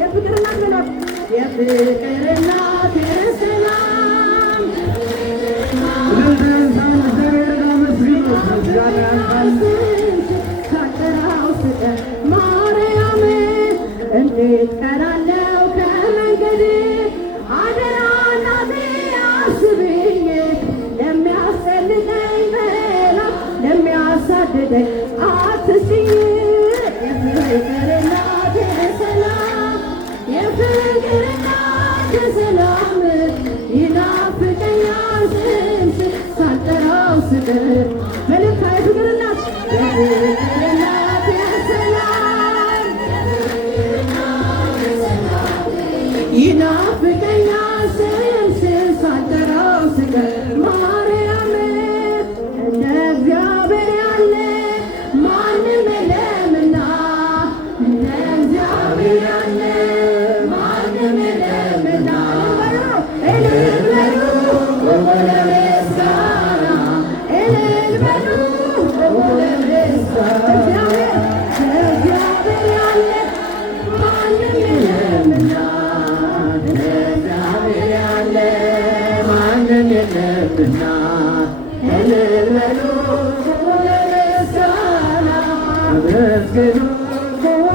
የፍቅር እናት በሏት የፍቅር እናት የሰላም ሳጠራው ስቀር ማርያም እንዴት ቀራለው ከመንገድ አደራ እናቴ አስብኝ ለሚያስጨንቀኝ በላ ለሚያሳድደኝ አትስኝ የፍቅር እናት የሰላም የፍቅር እናት የሰላም ይናፍቀኛል ስምሽ ሳልጠራው ስቀር መልካ የፍቅር እናት የፍቅር እናት የሰላም ይናፍቀኛል ስምሽ ሳልጠራው ስቀር ማርያም እንደ እግዚአብሔር ያለ ማንም የለምና እንደ እግዚአብሔር ያለ ማንም የለምና እልል በሉ ለምስጋና እልል በሉ ለምስጋና እግዚአብሔር ያለ ማንም የለምና እንደ እግዚአብሔር ያለ ማንም የለምና እልል በሉ ለምስጋና አመስግኑ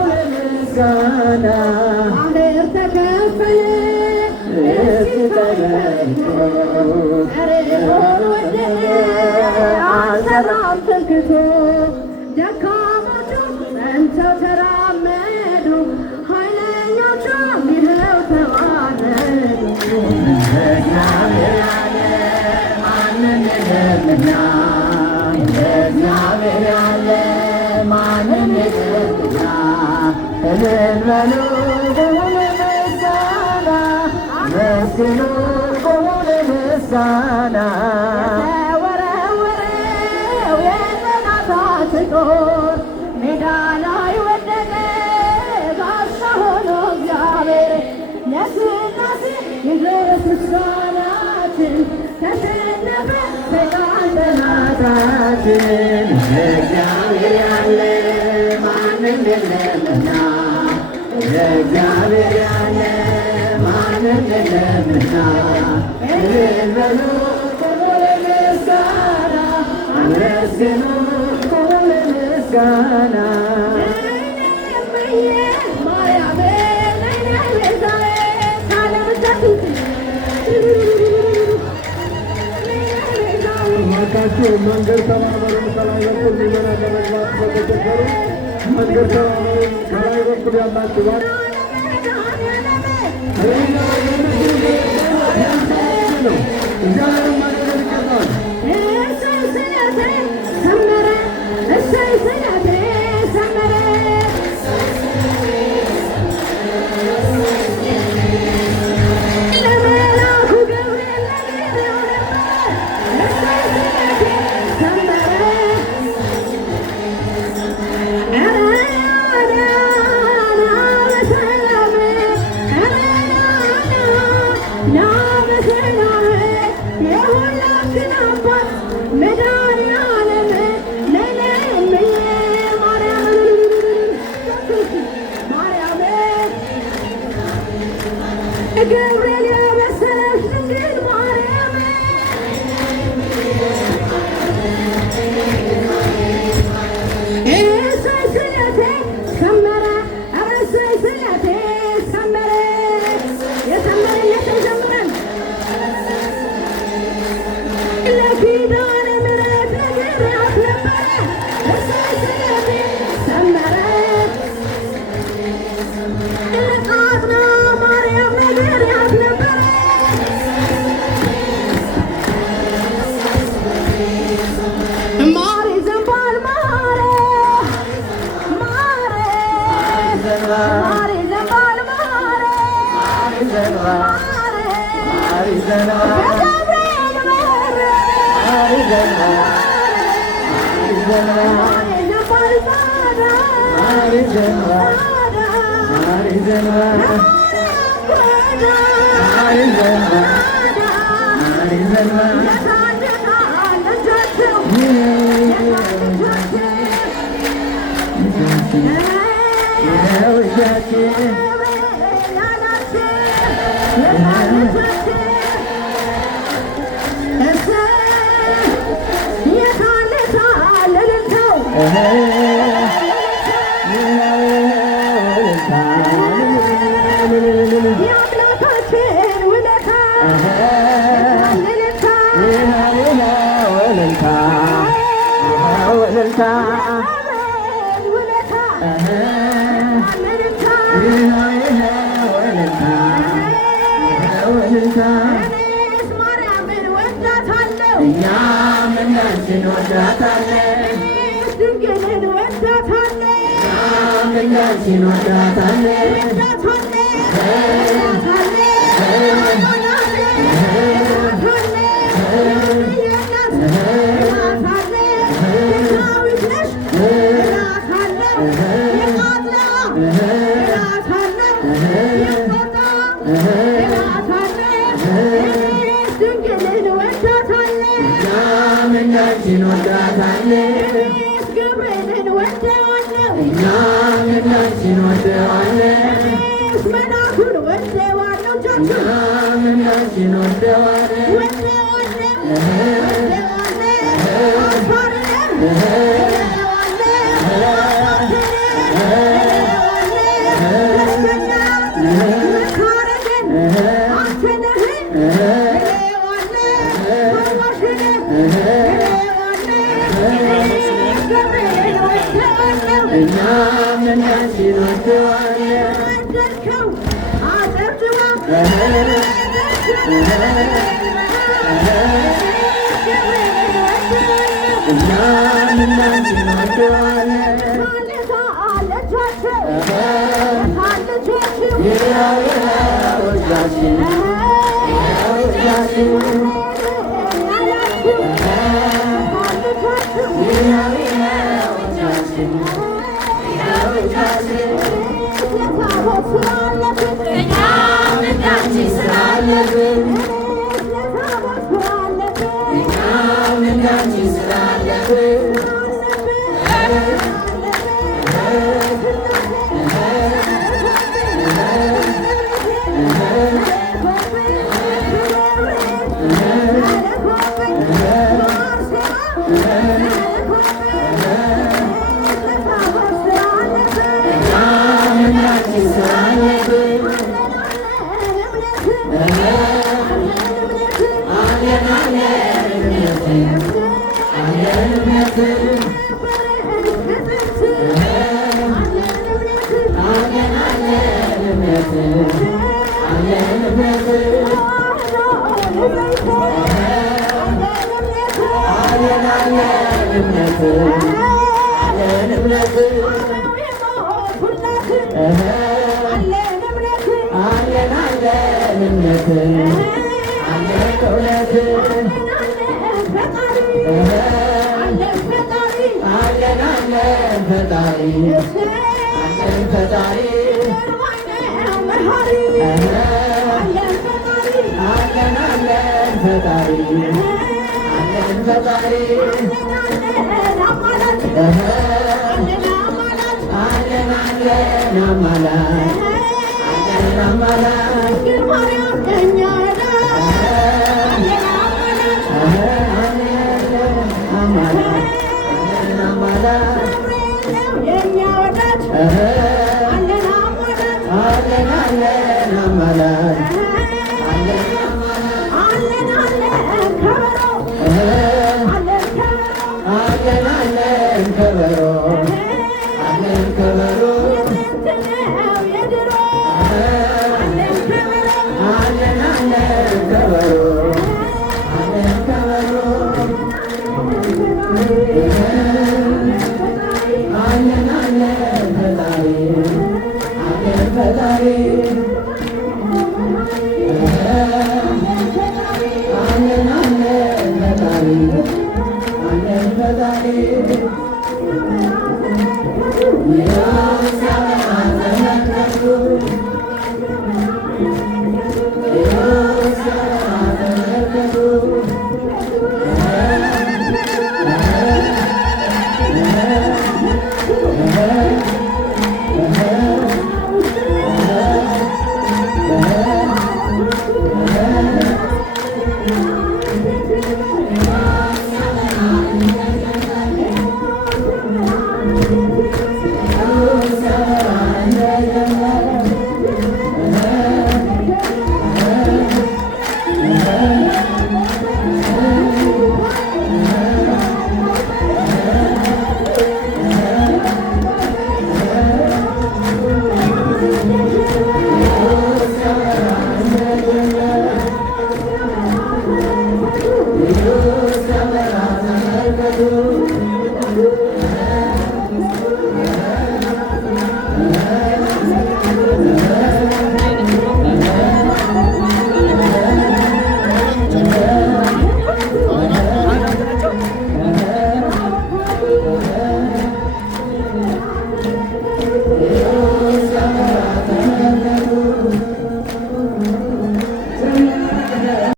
ለምስጋና ባህር ተከፈለ ፈርዖን ወደቀ አልሰራም ትምክህቱ ደካሞቹ ጸንተው ተራመዱ ኃይለኞቹም ይኸው ተዋረዱ እግዚአብሔር ያለ ማንም የለምና እግዚአብሔር ያለ ማንም የለምና እልል በሉ ለምስጋና መስግኑ ለምስጋና የተወረወረው የጠላታችን ጦር ሜዳ ላይ ወደቀ ጋሻ ሆኖ እግዚአብሔር ለሥላሴ ይድረስ ምስጋናችን ተሸነፈ ሰይጣን ጠላታችን እግዚአብሔር ያለ ማንም የለምና እግዚአብሔር ያለ ማንም የለምና እልል በሉ ለምስጋና አመስግኑ ለምስጋና ማርያም ማርካችሁ መንገድ ተባበሩ ከላይ በኩል ሊመና ለመግባት በተቸገሩ መንገድ ተባበሩ ከላይ በኩል ያላችሁ ገብርኤል ያበሰረሽ ድንግል ማርያም እሰይ ስለቴ ሰመረ ኧረ እሰይ ስለቴ ሰመረ የሰመረለት ዘምረን ለኪዳነ ምሕረት ነግሬያት ነበረ እሰይ ስለቴ ሰመረ ለቃጥና ማርያም ነግሬያት ነበረ ማር ይዘንባል ማር ይዘንባል ማር እኛም እናንችን ወዳታለን ድንግልን ወዳታለን እኛም እናንችን ወዳታለን Hare